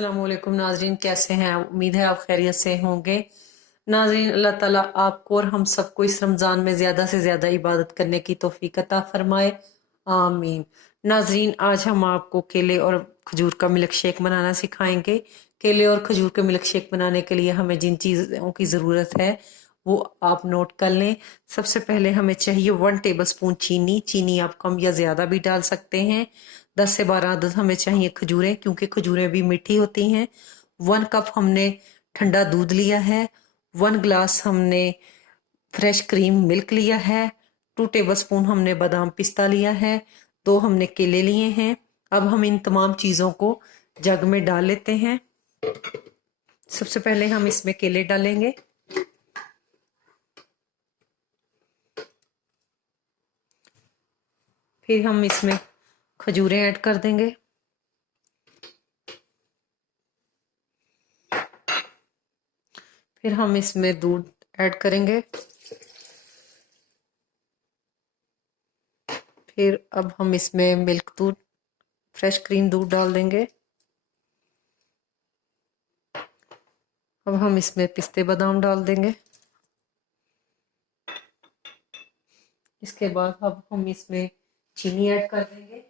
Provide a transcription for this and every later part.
अस्सलामुअलैकुम नाजरीन, कैसे हैं? उम्मीद है आप खैरियत से होंगे। नाजरीन, अल्लाह ताला आपको और हम सबको इस रमज़ान में ज़्यादा से ज़्यादा इबादत करने की तौफीक अता फरमाए, आमीन। नाजरीन, आज हम आपको केले और खजूर का मिल्क शेक बनाना सिखाएंगे। केले और खजूर के मिल्क शेक बनाने के लिए हमें जिन चीज़ों की ज़रूरत है वो आप नोट कर लें। सबसे पहले हमें चाहिए 1 टेबल स्पून चीनी। चीनी आप कम या ज़्यादा भी डाल सकते हैं। 10 से 12 अदद हमें चाहिए खजूरें, क्योंकि खजूरें भी मीठी होती हैं। 1 कप हमने ठंडा दूध लिया है। 1 ग्लास हमने फ्रेश क्रीम मिल्क लिया है। 2 टेबल स्पून हमने बादाम पिस्ता लिया है। 2 हमने केले लिए हैं। अब हम इन तमाम चीज़ों को जग में डाल लेते हैं। सबसे पहले हम इसमें केले डालेंगे। फिर हम इसमें खजूरें ऐड कर देंगे। फिर हम इसमें दूध ऐड करेंगे। फिर अब हम इसमें मिल्क दूध, फ्रेश क्रीम दूध डाल देंगे। अब हम इसमें पिस्ते बादाम डाल देंगे। इसके बाद अब हम इसमें चीनी ऐड कर देंगे।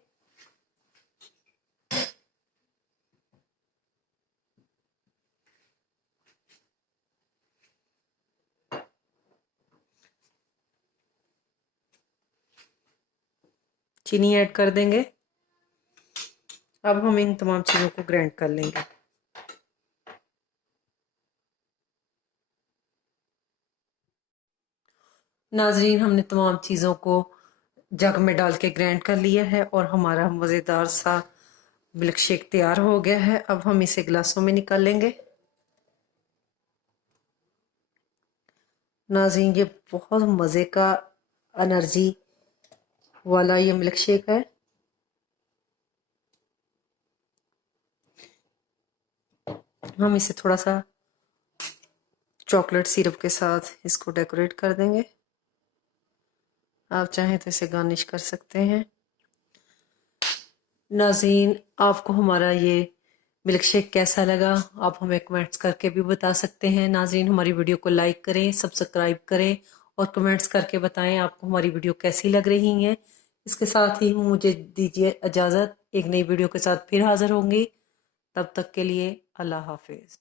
चीनी ऐड कर देंगे। अब हम इन तमाम चीज़ों को ग्राइंड कर लेंगे। नाजरीन, हमने तमाम चीज़ों को जग में डाल के ग्राइंड कर लिया है और हमारा मज़ेदार सा मिल्क शेक तैयार हो गया है। अब हम इसे गिलासों में निकाल लेंगे। नाजरीन, ये बहुत मज़े का एनर्जी वाला ये मिल्क शेक है। हम इसे थोड़ा सा चॉकलेट सिरप के साथ इसको डेकोरेट कर देंगे। आप चाहें तो इसे गार्निश कर सकते हैं। नाज़रीन, आपको हमारा ये मिल्क शेक कैसा लगा आप हमें कमेंट्स करके भी बता सकते हैं। नाज़रीन, हमारी वीडियो को लाइक करें, सब्सक्राइब करें और कमेंट्स करके बताएं आपको हमारी वीडियो कैसी लग रही हैं। इसके साथ ही मुझे दीजिए इजाज़त। एक नई वीडियो के साथ फिर हाजिर होंगी। तब तक के लिए अल्लाह हाफिज़।